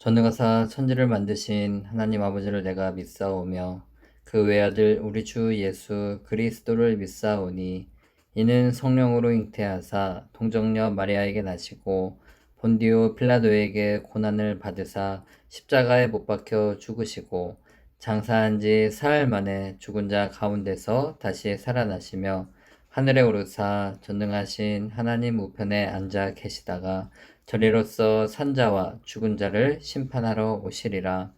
전능하사 천지를 만드신 하나님 아버지를 내가 믿사오며 그 외아들 우리 주 예수 그리스도를 믿사오니 이는 성령으로 잉태하사 동정녀 마리아에게 나시고 본디오 필라도에게 고난을 받으사 십자가에 못 박혀 죽으시고 장사한 지 사흘 만에 죽은 자 가운데서 다시 살아나시며 하늘에 오르사 전능하신 하나님 우편에 앉아 계시다가 저리로서 산자와 죽은 자를 심판하러 오시리라.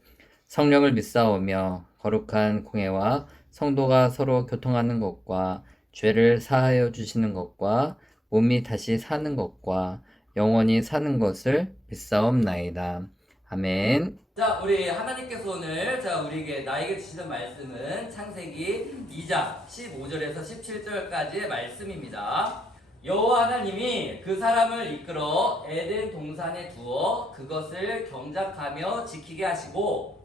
성령을 믿사오며 거룩한 공회와 성도가 서로 교통하는 것과 죄를 사하여 주시는 것과 몸이 다시 사는 것과 영원히 사는 것을 믿사옵나이다. 아멘. 자, 우리 하나님께서 오늘 우리에게 나에게 주시는 말씀은 창세기 2장 15절에서 17절까지의 말씀입니다. 여호와 하나님이 그 사람을 이끌어 에덴 동산에 두어 그것을 경작하며 지키게 하시고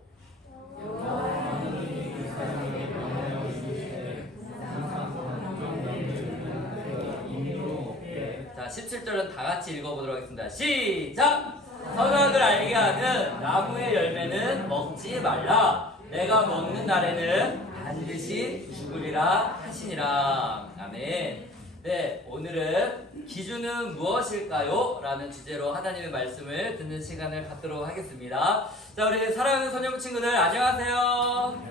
자, 17절은 다 같이 읽어보도록 하겠습니다. 시작! 선악을 알게 하는 나무의 열매는 먹지 말라. 내가 먹는 날에는 반드시 죽으리라 하시니라. 아멘. 네, 오늘은 기준은 무엇일까요? 라는 주제로 하나님의 말씀을 듣는 시간을 갖도록 하겠습니다. 자, 우리 사랑하는 소녀부 친구들 안녕하세요.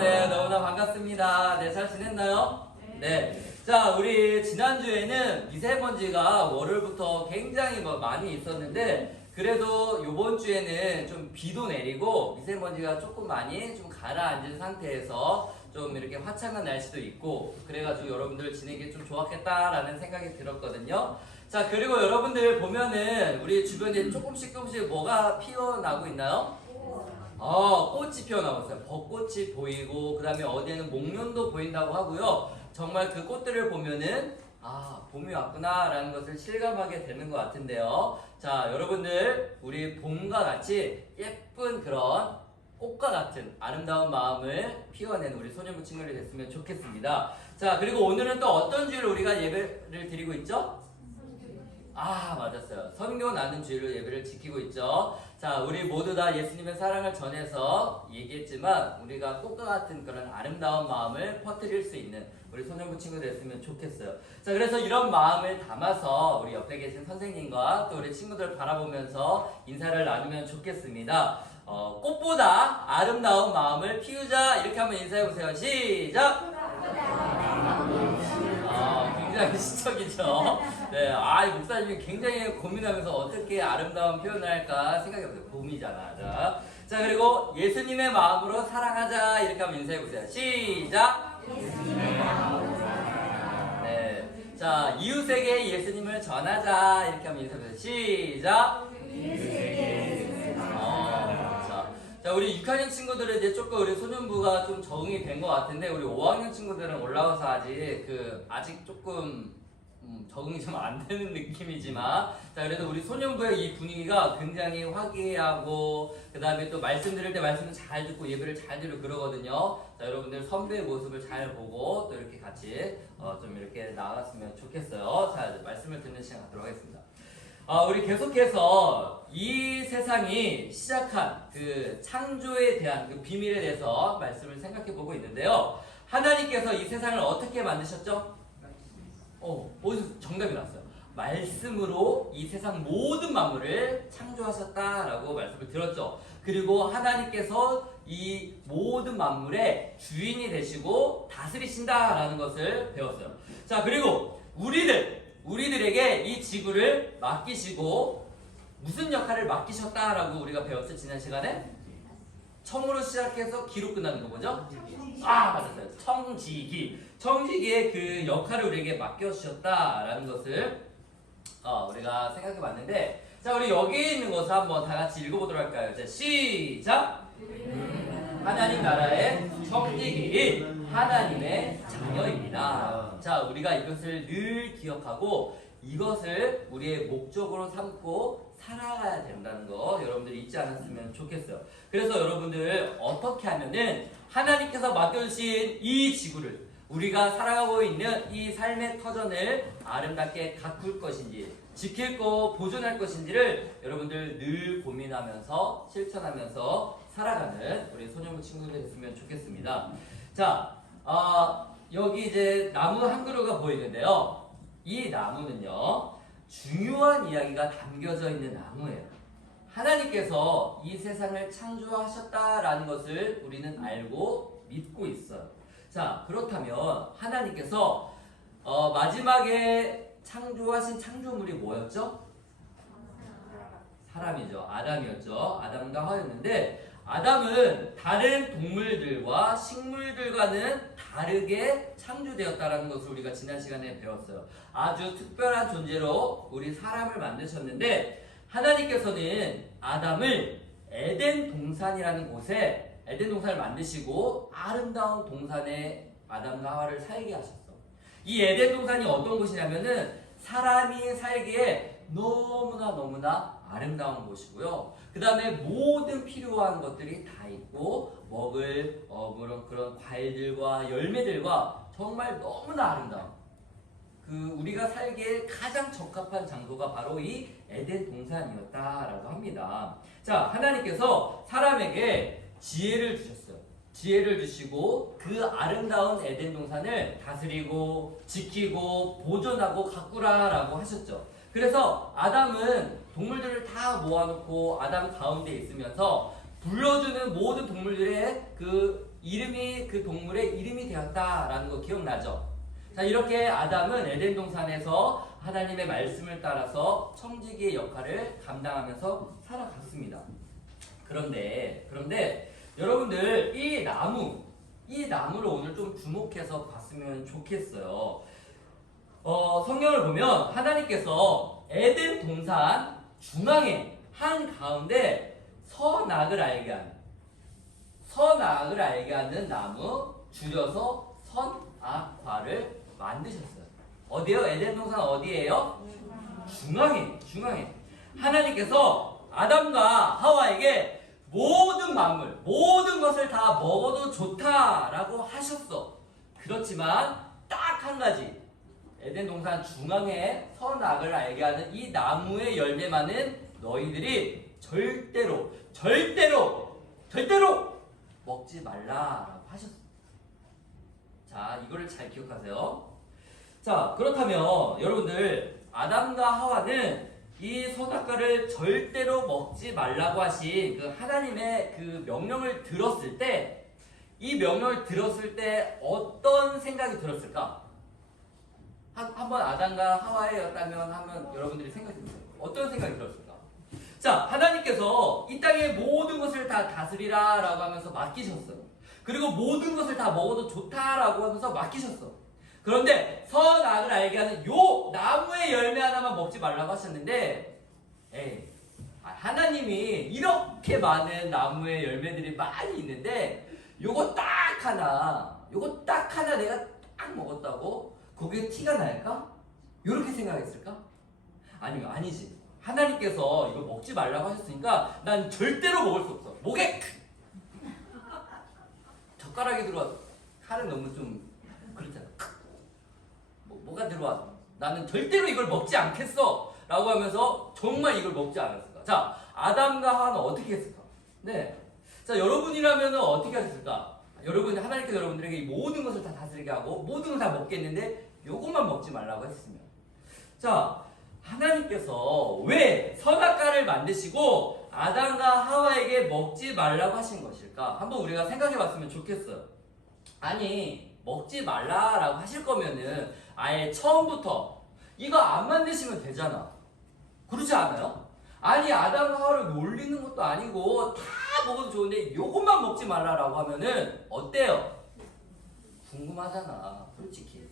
네, 너무나 반갑습니다. 네, 잘 지냈나요? 네. 자, 우리 지난주에는 미세먼지가 월요일부터 굉장히 많이 있었는데 그래도 이번 주에는 좀 비도 내리고 미세먼지가 조금 많이 좀 가라앉은 상태에서 좀 이렇게 화창한 날씨도 있고 그래가지고 여러분들 지내기 좀 좋았겠다라는 생각이 들었거든요. 자, 그리고 여러분들 보면은 우리 주변에 조금씩 뭐가 피어나고 있나요? 꽃이 피어나고 있어요. 벚꽃이 보이고 그 다음에 어디에는 목련도 보인다고 하고요. 정말 그 꽃들을 보면은 봄이 왔구나 라는 것을 실감하게 되는 것 같은데요. 자, 여러분들 우리 봄과 같이 예쁜 그런 꽃과 같은 아름다운 마음을 피워내는 우리 소년부 친구들이 됐으면 좋겠습니다. 자, 그리고 오늘은 또 어떤 주일을 우리가 예배를 드리고 있죠? 맞았어요. 선교 나는 주일로 예배를 지키고 있죠. 자, 우리 모두 다 예수님의 사랑을 전해서 얘기했지만 우리가 꽃과 같은 그런 아름다운 마음을 퍼뜨릴 수 있는 우리 소년부 친구들 됐으면 좋겠어요. 자, 그래서 이런 마음을 담아서 우리 옆에 계신 선생님과 또 우리 친구들 바라보면서 인사를 나누면 좋겠습니다. 꽃보다 아름다운 마음을 피우자 이렇게 한번 인사해보세요. 시작! 굉장히 시적이죠. 네, 목사님이 굉장히 고민하면서 어떻게 아름다운 표현을 할까 생각해보세요. 봄이잖아. 자, 그리고 예수님의 마음으로 사랑하자 이렇게 한번 인사해보세요. 시작! 예수님의 마음으로 사랑하자. 네, 자, 이웃에게 예수님을 전하자 이렇게 한번 인사해보세요. 시작! 자, 우리 6학년 친구들은 이제 조금 우리 소년부가 좀 적응이 된 것 같은데 우리 5학년 친구들은 올라와서 아직 조금 적응이 좀 안 되는 느낌이지만 자, 그래도 우리 소년부의 이 분위기가 굉장히 화기애애하고 그 다음에 또 말씀 드릴 때 말씀을 잘 듣고 예배를 잘 드리고 그러거든요. 자, 여러분들 선배의 모습을 잘 보고 또 이렇게 같이 좀 이렇게 나아갔으면 좋겠어요. 자, 말씀을 듣는 시간 갖도록 하겠습니다. 우리 계속해서 이 세상이 시작한 그 창조에 대한 그 비밀에 대해서 말씀을 생각해 보고 있는데요. 하나님께서 이 세상을 어떻게 만드셨죠? 어디서 정답이 나왔어요. 말씀으로 이 세상 모든 만물을 창조하셨다라고 말씀을 들었죠. 그리고 하나님께서 이 모든 만물의 주인이 되시고 다스리신다라는 것을 배웠어요. 자, 그리고 우리들에게 이 지구를 맡기시고 무슨 역할을 맡기셨다라고 우리가 배웠어요, 지난 시간에? 청으로 시작해서 기로 끝나는 거 뭐죠? 맞았어요. 청지기의 그 역할을 우리에게 맡겨주셨다라는 것을 우리가 생각해 봤는데 자, 우리 여기에 있는 것을 한번 다 같이 읽어보도록 할까요? 자, 시작! 하나님 나라의 청지기 하나님의 자녀입니다. 자, 우리가 이것을 늘 기억하고 이것을 우리의 목적으로 삼고 살아가야 된다는 거 여러분들이 잊지 않았으면 좋겠어요. 그래서 여러분들 어떻게 하면은 하나님께서 맡겨주신 이 지구를 우리가 살아가고 있는 이 삶의 터전을 아름답게 가꿀 것인지 지킬 거 보존할 것인지를 여러분들 늘 고민하면서 실천하면서 살아가는 우리 소년부 친구들이 됐으면 좋겠습니다. 자, 여기 이제 나무 한 그루가 보이는데요. 이 나무는요, 중요한 이야기가 담겨져 있는 나무예요. 하나님께서 이 세상을 창조하셨다라는 것을 우리는 알고 믿고 있어요. 자, 그렇다면 하나님께서 마지막에 창조하신 창조물이 뭐였죠? 사람이죠. 아담이었죠. 아담과 하와였는데 아담은 다른 동물들과 식물들과는 다르게 창조되었다는 것을 우리가 지난 시간에 배웠어요. 아주 특별한 존재로 우리 사람을 만드셨는데 하나님께서는 아담을 에덴 동산이라는 곳에 에덴 동산을 만드시고 아름다운 동산에 아담과 하와를 살게 하셨어. 이 에덴 동산이 어떤 곳이냐면은 사람이 살기에 너무나 아름다운 곳이고요. 그 다음에 모든 필요한 것들이 다 있고 먹을 그런 과일들과 열매들과 정말 너무나 아름다운 우리가 살기에 가장 적합한 장소가 바로 이 에덴 동산이었다라고 합니다. 자, 하나님께서 사람에게 지혜를 주셨어요. 지혜를 주시고 그 아름다운 에덴 동산을 다스리고 지키고 보존하고 가꾸라라고 하셨죠. 그래서 아담은 동물들을 다 모아놓고 아담 가운데 있으면서 불러주는 모든 동물들의 그 이름이 그 동물의 이름이 되었다라는 거 기억나죠? 자, 이렇게 아담은 에덴 동산에서 하나님의 말씀을 따라서 청지기의 역할을 감당하면서 살아갔습니다. 그런데 여러분들 이 나무를 오늘 좀 주목해서 봤으면 좋겠어요. 성경을 보면 하나님께서 에덴 동산 중앙에 한 가운데 선악을 알게 하는 나무, 줄여서 선악과를 만드셨어요. 어디요? 에덴 동산 어디예요? 중앙에. 하나님께서 아담과 하와에게 모든 만물, 모든 것을 다 먹어도 좋다라고 하셨어. 그렇지만 딱 한 가지, 에덴 동산 중앙에 선악을 알게 하는 이 나무의 열매만은 너희들이 절대로 먹지 말라라고 하셨어. 자, 이거를 잘 기억하세요. 자, 그렇다면 여러분들 아담과 하와는 이 선악과를 절대로 먹지 말라고 하신 그 하나님의 그 명령을 들었을 때, 이 명령을 들었을 때 어떤 생각이 들었을까? 한번 아담과 하와였다면 하면 여러분들이 생각해보세요. 어떤 생각이 들었을까? 자, 하나님께서 이 땅의 모든 것을 다 다스리라 라고 하면서 맡기셨어요. 그리고 모든 것을 다 먹어도 좋다라고 하면서 맡기셨어. 그런데 선악을 알게 하는 요 나무의 열매 하나만 먹지 말라고 하셨는데, 하나님이 이렇게 많은 나무의 열매들이 많이 있는데 요거 딱 하나 내가 딱 먹었다고 거기에 티가 날까? 요렇게 생각했을까? 아니지. 하나님께서 이거 먹지 말라고 하셨으니까 난 절대로 먹을 수 없어. 목에 젓가락이 들어와. 칼은 너무 좀 그렇잖아. 뭐가 들어와. 나는 절대로 이걸 먹지 않겠어 라고 하면서 정말 이걸 먹지 않았을까? 자, 아담과 하와는 어떻게 했을까? 네. 자, 여러분이라면 어떻게 하셨을까? 하나님께서 여러분들에게 이 모든 것을 다 다스리게 하고 모든 걸 다 먹겠는데 요것만 먹지 말라고 했으면, 자, 하나님께서 왜 선악과를 만드시고 아담과 하와에게 먹지 말라고 하신 것일까? 한번 우리가 생각해 봤으면 좋겠어요. 아니, 먹지 말라라고 하실 거면은 아예 처음부터 이거 안 만드시면 되잖아. 그렇지 않아요? 아니, 아담과 하와를 놀리는 것도 아니고 다 먹어도 좋은데 요것만 먹지 말라라고 하면은 어때요? 궁금하잖아, 솔직히.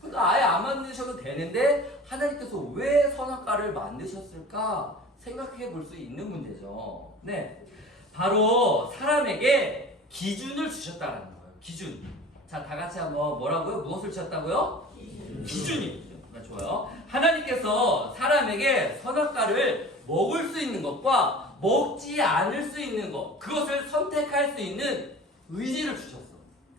그러니까 아예 안 만드셔도 되는데 하나님께서 왜 선악과를 만드셨을까 생각해 볼 수 있는 문제죠. 네, 바로 사람에게 기준을 주셨다는 거예요. 기준. 자, 다 같이 한번 뭐라고요? 무엇을 주셨다고요? 기준이. 좋아요. 하나님께서 사람에게 선악과를 먹을 수 있는 것과 먹지 않을 수 있는 것, 그것을 선택할 수 있는 의지를 주셨어.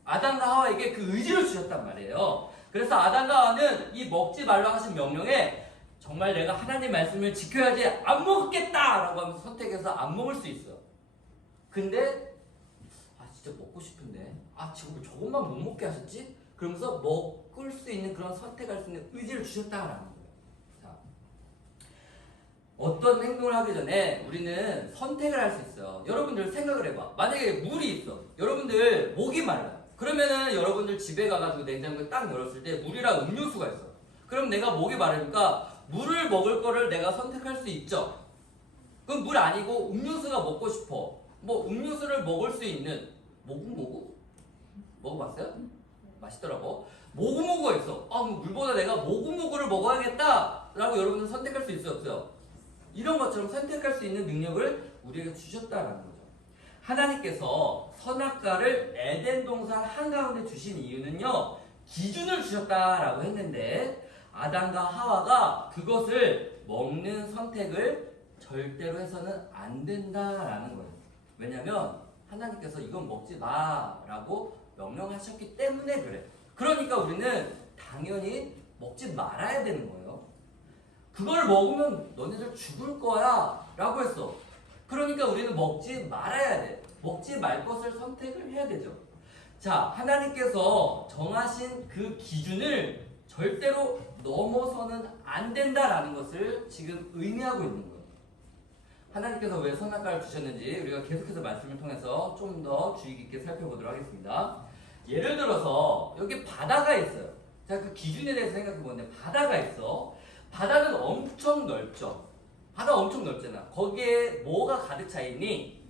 아담과 하와에게 그 의지를 주셨단 말이에요. 그래서 아담과 하와는 이 먹지 말라 하신 명령에 정말 내가 하나님 말씀을 지켜야지 안 먹겠다라고 하면서 선택해서 안 먹을 수 있어. 근데 진짜 먹고 싶은데 지금 저것만 못 먹게 하셨지? 그러면서 먹을 수 있는 그런 선택할 수 있는 의지를 주셨다라는 거예요. 자, 어떤 행동을 하기 전에 우리는 선택을 할 수 있어요. 여러분들 생각을 해봐. 만약에 물이 있어. 여러분들 목이 말라. 그러면은 여러분들 집에 가가지고 냉장고에 딱 열었을 때 물이랑 음료수가 있어. 그럼 내가 목이 마르니까 물을 먹을 거를 내가 선택할 수 있죠. 그럼 물 아니고 음료수가 먹고 싶어. 뭐 음료수를 먹을 수 있는 모구모구? 먹어봤어요? 맛있더라고. 모구모구가 있어. 물보다 내가 모구모구를 먹어야겠다 라고 여러분은 선택할 수 있어요, 없어요? 이런 것처럼 선택할 수 있는 능력을 우리에게 주셨다라는 거죠. 하나님께서 선악과를 에덴 동산 한가운데 주신 이유는요, 기준을 주셨다라고 했는데 아담과 하와가 그것을 먹는 선택을 절대로 해서는 안 된다라는 거예요. 왜냐면 하나님께서 이건 먹지 마라고 명령하셨기 때문에 그래. 그러니까 우리는 당연히 먹지 말아야 되는 거예요. 그걸 먹으면 너네들 죽을 거야 라고 했어. 그러니까 우리는 먹지 말아야 돼. 먹지 말 것을 선택을 해야 되죠. 자, 하나님께서 정하신 그 기준을 절대로 넘어서는 안 된다라는 것을 지금 의미하고 있는 거예요. 하나님께서 왜 선악과를 주셨는지 우리가 계속해서 말씀을 통해서 좀 더 주의 깊게 살펴보도록 하겠습니다. 예를 들어서 여기 바다가 있어요. 자, 그 기준에 대해서 생각해 보는데 바다가 있어. 바다는 엄청 넓죠. 바다 엄청 넓잖아. 거기에 뭐가 가득 차 있니?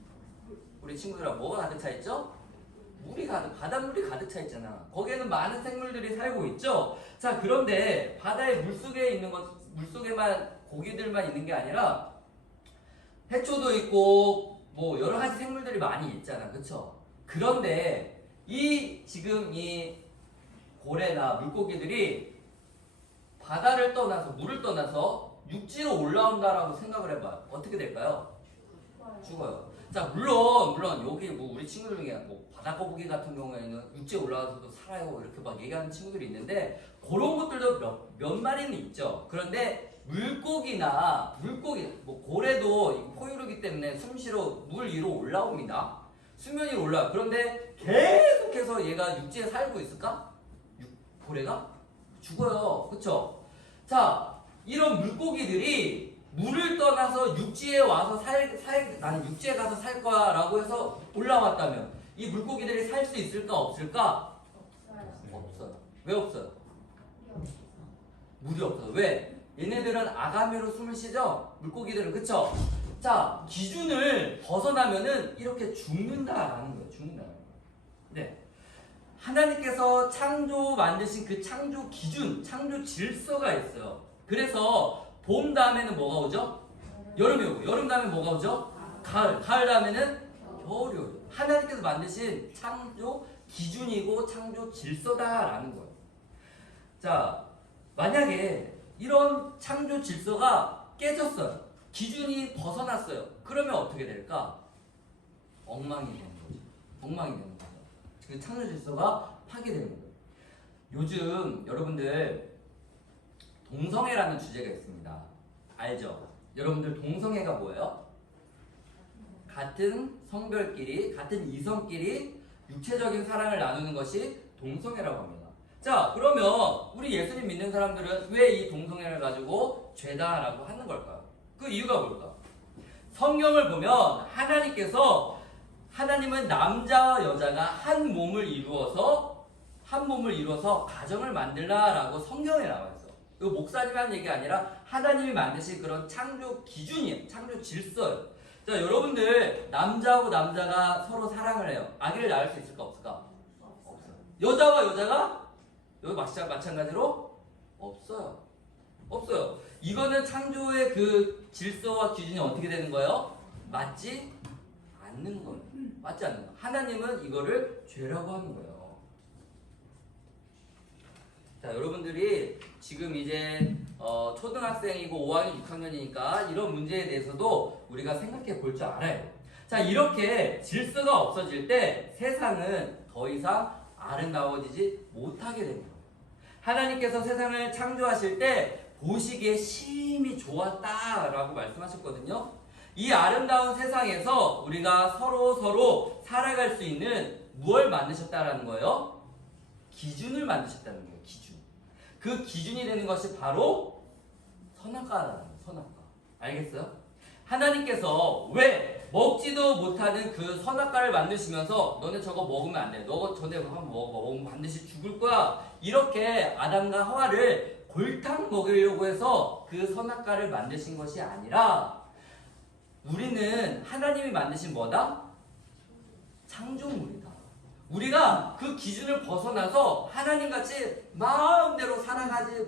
우리 친구들아, 뭐가 가득 차 있죠? 물이 가득, 바닷물이 가득 차 있잖아. 거기에는 많은 생물들이 살고 있죠. 자, 그런데 바다의 물속에 있는 것, 물속에만 고기들만 있는 게 아니라 해초도 있고 뭐 여러 가지 생물들이 많이 있잖아, 그렇죠? 그런데 지금 이 고래나 물고기들이 바다를 떠나서 물을 떠나서 육지로 올라온다라고 생각을 해봐요. 어떻게 될까요? 죽어요. 자, 물론 여기 뭐 우리 친구들 중에 뭐 바다거북이 같은 경우에는 육지에 올라가서도 살아요 이렇게 막 얘기하는 친구들이 있는데 그런 것들도 몇 마리는 있죠. 그런데 물고기, 뭐 고래도 포유류이기 때문에 숨쉬러 물 위로 올라옵니다. 수면 위로 올라와. 그런데 계속해서 얘가 육지에 살고 있을까? 고래가? 죽어요. 그쵸? 자, 이런 물고기들이 물을 떠나서 육지에 와서 나는 육지에 가서 살 거야 라고 해서 올라왔다면 이 물고기들이 살 수 있을까 없을까? 없어요. 왜 없어요? 물이 없어요. 왜? 얘네들은 아가미로 숨을 쉬죠? 물고기들은. 그쵸? 자, 기준을 벗어나면은 이렇게 죽는다라는 거예요. 죽는다는 거예요. 네. 하나님께서 만드신 그 창조 기준, 창조 질서가 있어요. 그래서 봄 다음에는 뭐가 오죠? 여름이 오고, 여름 다음에 뭐가 오죠? 가을 다음에는 겨울이 오죠. 하나님께서 만드신 창조 기준이고 창조 질서다라는 거예요. 자, 만약에 이런 창조 질서가 깨졌어요. 기준이 벗어났어요. 그러면 어떻게 될까? 엉망이 되는 거죠. 엉망이 되는 거죠. 그 창조 질서가 파괴되는 거예요. 요즘 여러분들 동성애라는 주제가 있습니다. 알죠? 여러분들 동성애가 뭐예요? 같은 성별끼리, 같은 이성끼리 육체적인 사랑을 나누는 것이 동성애라고 합니다. 자, 그러면 우리 예수님 믿는 사람들은 왜 이 동성애를 가지고 죄다라고 하는 걸까요? 그 이유가 뭘까? 성경을 보면 하나님은 남자와 여자가 한 몸을 이루어서 가정을 만들라라고 성경에 나와 있어. 이거 목사님이 하는 얘기 아니라 하나님이 만드신 그런 창조 기준이에요. 창조 질서예요. 자, 여러분들 남자하고 남자가 서로 사랑을 해요. 아기를 낳을 수 있을까 없을까? 없어요. 여자와 여자가 여기 마찬가지로 없어요. 이거는 창조의 그 질서와 기준이 어떻게 되는 거예요? 맞지 않는 거예요. 맞지 않는 거예요. 하나님은 이거를 죄라고 하는 거예요. 자, 여러분들이 지금 이제 초등학생이고 5학년, 6학년이니까 이런 문제에 대해서도 우리가 생각해 볼 줄 알아요. 자, 이렇게 질서가 없어질 때 세상은 더 이상 아름다워지지 못하게 된 거예요. 하나님께서 세상을 창조하실 때 보시기에 심히 좋았다라고 말씀하셨거든요. 이 아름다운 세상에서 우리가 서로 살아갈 수 있는 무엇을 만드셨다라는 거예요? 기준을 만드셨다는 거예요. 기준. 그 기준이 되는 것이 바로 선악과라는 거예요. 선악과. 알겠어요? 하나님께서 왜 먹지도 못하는 그 선악과를 만드시면서 너네 저거 먹으면 안 돼. 너 전에 한번 먹으면 반드시 죽을 거야. 이렇게 아담과 하와를 골탕 먹이려고 해서 그 선악과를 만드신 것이 아니라 우리는 하나님이 만드신 뭐다? 창조물이다. 우리가 그 기준을 벗어나서 하나님같이 마음대로 살아가는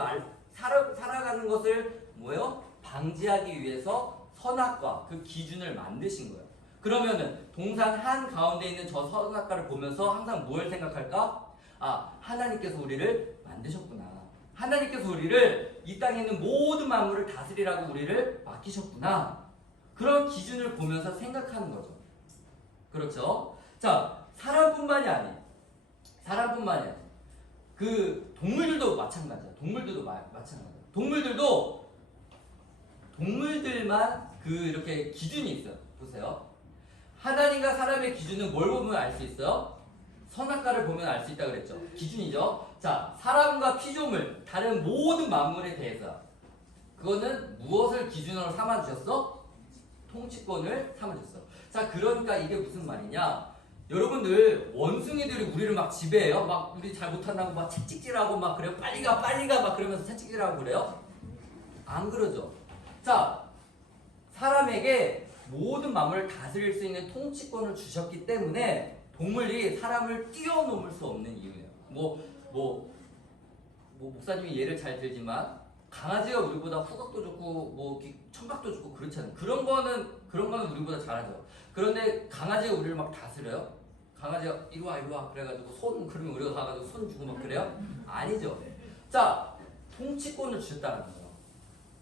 것을 뭐예요? 방지하기 위해서 선악과 그 기준을 만드신 거예요. 그러면은 동산 한 가운데 있는 저 선악과를 보면서 항상 뭘 생각할까? 아, 하나님께서 우리를 만드셨구나. 하나님께서 우리를 이 땅에 있는 모든 만물을 다스리라고 우리를 맡기셨구나. 그런 기준을 보면서 생각하는 거죠. 그렇죠? 자, 사람뿐만이 아니에요. 그 동물들도 마찬가지야. 동물들만 그 이렇게 기준이 있어요. 보세요. 하나님과 사람의 기준은 뭘 보면 알 수 있어요? 선악과를 보면 알 수 있다 그랬죠. 기준이죠. 자, 사람과 피조물, 다른 모든 만물에 대해서 그거는 무엇을 기준으로 삼아주셨어? 통치권을 삼아줬어. 자, 그러니까 이게 무슨 말이냐? 여러분들 원숭이들이 우리를 막 지배해요. 막 우리 잘 못한다고 막 채찍질하고 막 그래요. 빨리 가 막 그러면서 채찍질하고 그래요. 안 그러죠. 자, 사람에게 모든 만물을 다스릴 수 있는 통치권을 주셨기 때문에 동물이 사람을 뛰어넘을 수 없는 이유예요. 목사님이 예를 잘 들지만 강아지가 우리보다 후각도 좋고 청각도 좋고 그렇잖아요. 그런 거는 우리보다 잘하죠. 그런데 강아지가 우리를 막 다스려요? 강아지가 이리 와 그래가지고 그러면 우리가 가가지고 손 주고 막 그래요? 아니죠. 자, 통치권을 주셨다는 거예요.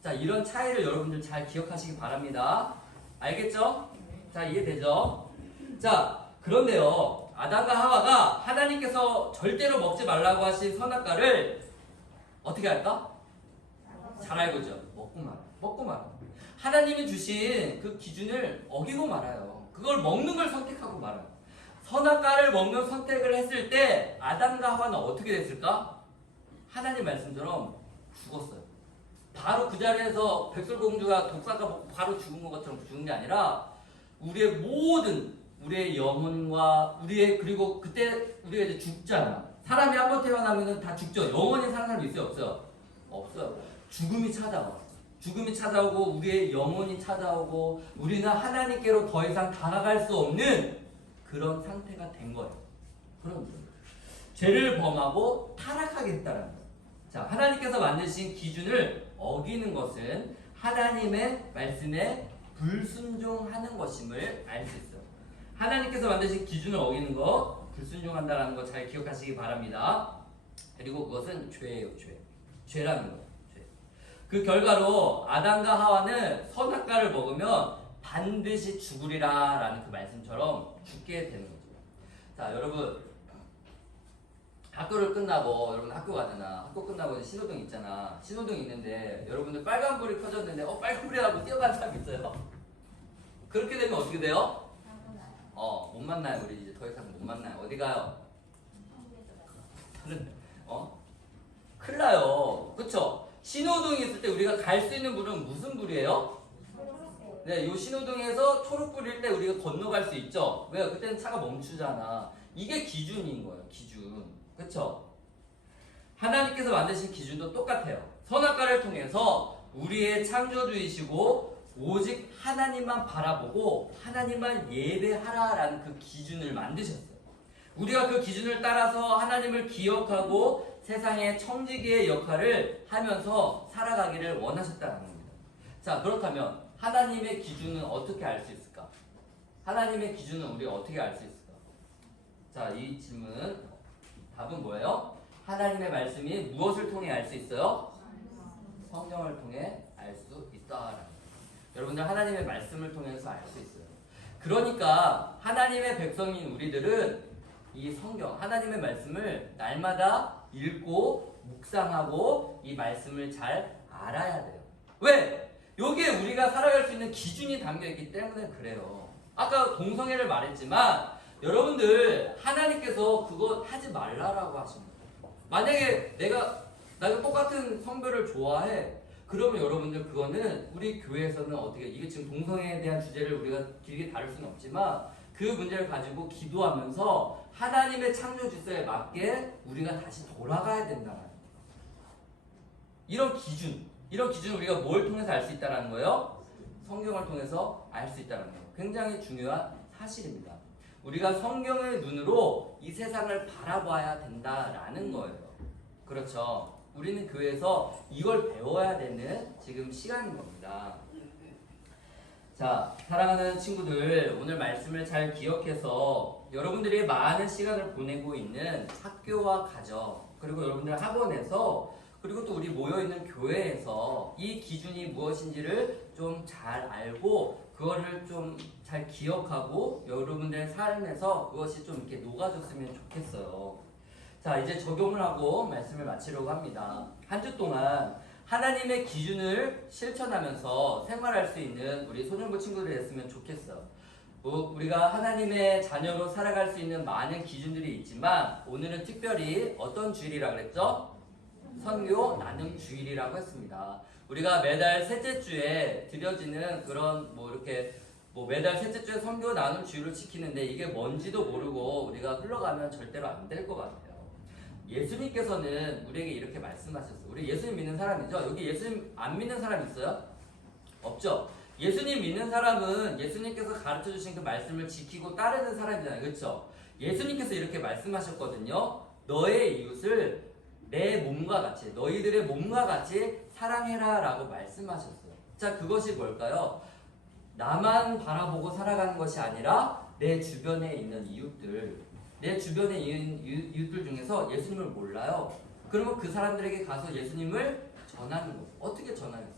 자, 이런 차이를 여러분들 잘 기억하시기 바랍니다. 알겠죠? 자, 이해되죠? 자, 그런데요, 아담과 하와가 하나님께서 절대로 먹지 말라고 하신 선악과를 어떻게 할까? 잘 알고 있죠? 먹고 말아. 하나님이 주신 그 기준을 어기고 말아요. 그걸 먹는 걸 선택하고 말아요. 선악과를 먹는 선택을 했을 때 아담과 하와는 어떻게 됐을까? 하나님 말씀처럼 죽었어요. 바로 그 자리에서 백설공주가 독사가 먹고 바로 죽은 것처럼 죽은 게 아니라 우리의 영혼과 그리고 그때 우리가 이제 죽잖아. 사람이 한 번 태어나면은 다 죽죠. 영원히 사는 사람이 있어요, 없어요? 없어요. 죽음이 찾아오고 우리의 영혼이 찾아오고 우리는 하나님께로 더 이상 다가갈 수 없는 그런 상태가 된 거예요. 그런 거예요. 죄를 범하고 타락하게 됐다는 거예요. 자, 하나님께서 만드신 기준을 어기는 것은 하나님의 말씀에 불순종하는 것임을 알 수 있어요. 하나님께서 만드신 기준을 어기는 것, 불순종한다는 거 잘 기억하시기 바랍니다. 그리고 그것은 죄예요, 죄라는 거예요. 그 결과로 아담과 하와는 선악과를 먹으면 반드시 죽으리라 라는 그 말씀처럼 죽게 되는 거죠. 자, 여러분 학교를 끝나고 여러분 학교 가잖아. 학교 끝나고 이제 신호등 있잖아. 신호등 있는데 여러분들 빨간불이 켜졌는데 빨간불이라고 뛰어가는 사람 있어요. 그렇게 되면 어떻게 돼요? 못 만나요. 우리 이제 더 이상 못 만나요. 어디 가요? 큰일 나요. 그쵸? 신호등이 있을 때 우리가 갈 수 있는 불은 무슨 불이에요? 네, 요 신호등에서 초록불일 때 우리가 건너갈 수 있죠. 왜요? 그때는 차가 멈추잖아. 이게 기준인 거예요. 기준. 그쵸? 하나님께서 만드신 기준도 똑같아요. 선악과를 통해서 우리의 창조주이시고 오직 하나님만 바라보고 하나님만 예배하라라는 그 기준을 만드셨어요. 우리가 그 기준을 따라서 하나님을 기억하고 세상의 청지기의 역할을 하면서 살아가기를 원하셨다는 겁니다. 자, 그렇다면 하나님의 기준은 어떻게 알 수 있을까? 하나님의 기준은 우리가 어떻게 알 수 있을까? 자, 이 질문 답은 뭐예요? 하나님의 말씀이 무엇을 통해 알 수 있어요? 성경을 통해 알 수 있다. 여러분들 하나님의 말씀을 통해서 알 수 있어요. 그러니까 하나님의 백성인 우리들은 이 성경, 하나님의 말씀을 날마다 읽고 묵상하고 이 말씀을 잘 알아야 돼요. 왜? 여기에 우리가 살아갈 수 있는 기준이 담겨있기 때문에 그래요. 아까 동성애를 말했지만 여러분들 하나님께서 그거 하지 말라라고 하십니다. 만약에 내가 똑같은 성별을 좋아해. 그러면 여러분들 그거는 우리 교회에서는 어떻게, 이게 지금 동성애에 대한 주제를 우리가 길게 다룰 수는 없지만 그 문제를 가지고 기도하면서 하나님의 창조 질서에 맞게 우리가 다시 돌아가야 된다는 거예요. 이런 기준 우리가 뭘 통해서 알 수 있다는 거예요? 성경을 통해서 알 수 있다는 거예요. 굉장히 중요한 사실입니다. 우리가 성경의 눈으로 이 세상을 바라봐야 된다라는 거예요. 그렇죠. 우리는 교회에서 이걸 배워야 되는 지금 시간인 겁니다. 자, 사랑하는 친구들, 오늘 말씀을 잘 기억해서 여러분들이 많은 시간을 보내고 있는 학교와 가정, 그리고 여러분들 학원에서, 그리고 또 우리 모여있는 교회에서 이 기준이 무엇인지를 좀 잘 알고 그거를 좀 잘 기억하고 여러분들의 삶에서 그것이 좀 이렇게 녹아졌으면 좋겠어요. 자, 이제 적용을 하고 말씀을 마치려고 합니다. 한 주 동안 하나님의 기준을 실천하면서 생활할 수 있는 우리 소년부 친구들이 됐으면 좋겠어요. 우리가 하나님의 자녀로 살아갈 수 있는 많은 기준들이 있지만 오늘은 특별히 어떤 주일이라 그랬죠? 선교 나눔 주일이라고 했습니다. 우리가 매달 셋째 주에 드려지는 그런 이렇게 매달 셋째 주에 선교 나눔 주일을 지키는데 이게 뭔지도 모르고 우리가 흘러가면 절대로 안 될 것 같아요. 예수님께서는 우리에게 이렇게 말씀하셨어요. 우리 예수님 믿는 사람이죠? 여기 예수님 안 믿는 사람 있어요? 없죠? 예수님 믿는 사람은 예수님께서 가르쳐 주신 그 말씀을 지키고 따르는 사람이잖아요. 그렇죠? 예수님께서 이렇게 말씀하셨거든요. 너의 이웃을 내 몸과 같이, 너희들의 몸과 같이 사랑해라 라고 말씀하셨어요. 자, 그것이 뭘까요? 나만 바라보고 살아가는 것이 아니라 내 주변에 있는 이웃들, 내 주변에 있는 이웃들 중에서 예수님을 몰라요. 그러면 그 사람들에게 가서 예수님을 전하는 거죠. 어떻게 전하겠어요?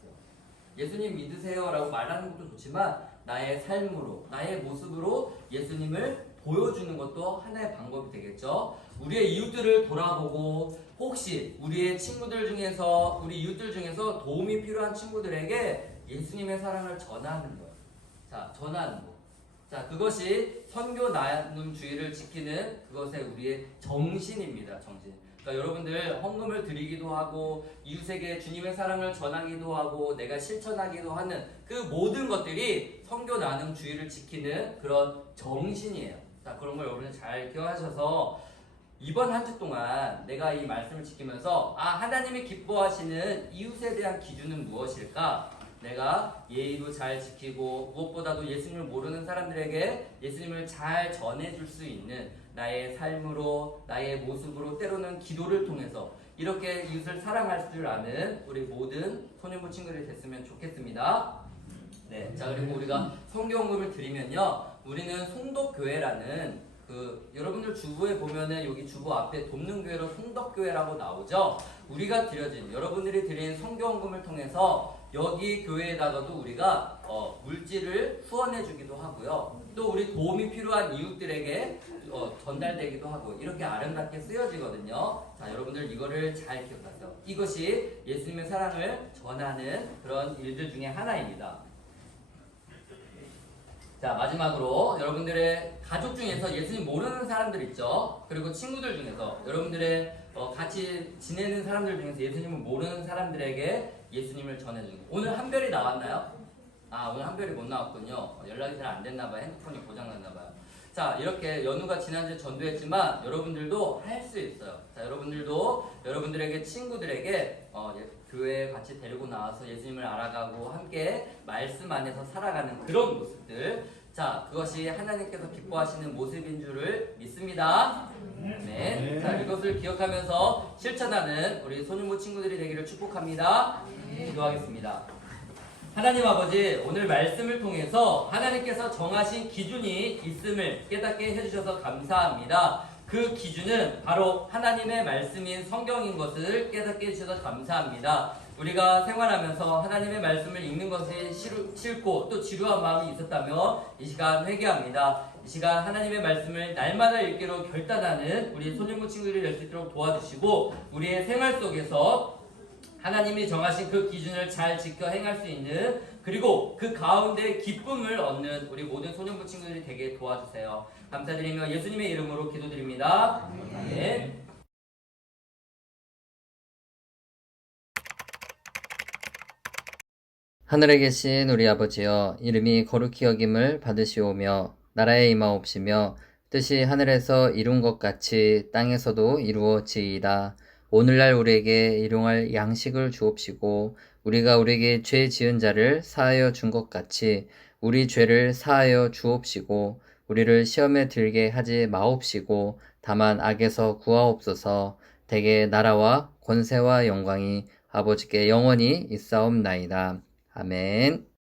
예수님 믿으세요 라고 말하는 것도 좋지만 나의 삶으로, 나의 모습으로 예수님을 보여주는 것도 하나의 방법이 되겠죠. 우리의 이웃들을 돌아보고 혹시 우리의 친구들 중에서, 우리 이웃들 중에서 도움이 필요한 친구들에게 예수님의 사랑을 전하는 거예요. 자, 전하는 거. 자, 그것이 선교 나눔 주의를 지키는 그것의 우리의 정신입니다. 정신. 그러니까 여러분들 헌금을 드리기도 하고 이웃에게 주님의 사랑을 전하기도 하고 내가 실천하기도 하는 그 모든 것들이 선교 나눔 주의를 지키는 그런 정신이에요. 자, 그런 걸 여러분들 잘 기억하셔서 이번 한 주 동안 내가 이 말씀을 지키면서 하나님이 기뻐하시는 이웃에 대한 기준은 무엇일까? 내가 예의도 잘 지키고 무엇보다도 예수님을 모르는 사람들에게 예수님을 잘 전해줄 수 있는 나의 삶으로, 나의 모습으로, 때로는 기도를 통해서 이렇게 이웃을 사랑할 줄 아는 우리 모든 소년부 친구들이 됐으면 좋겠습니다. 네, 자, 그리고 우리가 성경금을 드리면요, 우리는 송덕교회라는 여러분들 주부에 보면은 여기 주부 앞에 돕는 교회로 송덕교회라고 나오죠. 우리가 드려진, 여러분들이 드린 성경금을 통해서 여기 교회에다가도 우리가 물질을 후원해 주기도 하고요. 또 우리 도움이 필요한 이웃들에게 전달되기도 하고 이렇게 아름답게 쓰여지거든요. 자, 여러분들 이거를 잘 기억하세요. 이것이 예수님의 사랑을 전하는 그런 일들 중에 하나입니다. 자, 마지막으로 여러분들의 가족 중에서 예수님 모르는 사람들 있죠. 그리고 친구들 중에서 여러분들의 같이 지내는 사람들 중에서 예수님을 모르는 사람들에게 예수님을 전해주는 거. 오늘 한별이 나왔나요? 오늘 한별이 못 나왔군요. 연락이 잘 안 됐나봐요. 핸드폰이 고장났나봐요. 자, 이렇게 연우가 지난주에 전도했지만 여러분들도 할 수 있어요. 자, 여러분들도 여러분들에게 친구들에게 교회에 같이 데리고 나와서 예수님을 알아가고 함께 말씀 안에서 살아가는 그런 모습들. 자, 그것이 하나님께서 기뻐하시는 모습인 줄을 믿습니다. 네. 자, 이것을 기억하면서 실천하는 우리 소년부 친구들이 되기를 축복합니다. 기도하겠습니다. 하나님 아버지, 오늘 말씀을 통해서 하나님께서 정하신 기준이 있음을 깨닫게 해주셔서 감사합니다. 그 기준은 바로 하나님의 말씀인 성경인 것을 깨닫게 해주셔서 감사합니다. 우리가 생활하면서 하나님의 말씀을 읽는 것이 싫고 또 지루한 마음이 있었다면 이 시간 회개합니다. 이 시간 하나님의 말씀을 날마다 읽기로 결단하는 우리 소년부 친구들이 될 수 있도록 도와주시고 우리의 생활 속에서 하나님이 정하신 그 기준을 잘 지켜 행할 수 있는 그리고 그 가운데 기쁨을 얻는 우리 모든 소년부 친구들이 되게 도와주세요. 감사드리며 예수님의 이름으로 기도드립니다. 아멘. 하늘에 계신 우리 아버지여, 이름이 거룩히 여김을 받으시오며 나라에 임하옵시며 뜻이 하늘에서 이룬 것 같이 땅에서도 이루어지이다. 오늘날 우리에게 일용할 양식을 주옵시고 우리가 우리에게 죄 지은 자를 사하여 준 것 같이 우리 죄를 사하여 주옵시고 우리를 시험에 들게 하지 마옵시고 다만 악에서 구하옵소서. 대개 나라와 권세와 영광이 아버지께 영원히 있사옵나이다. 아멘.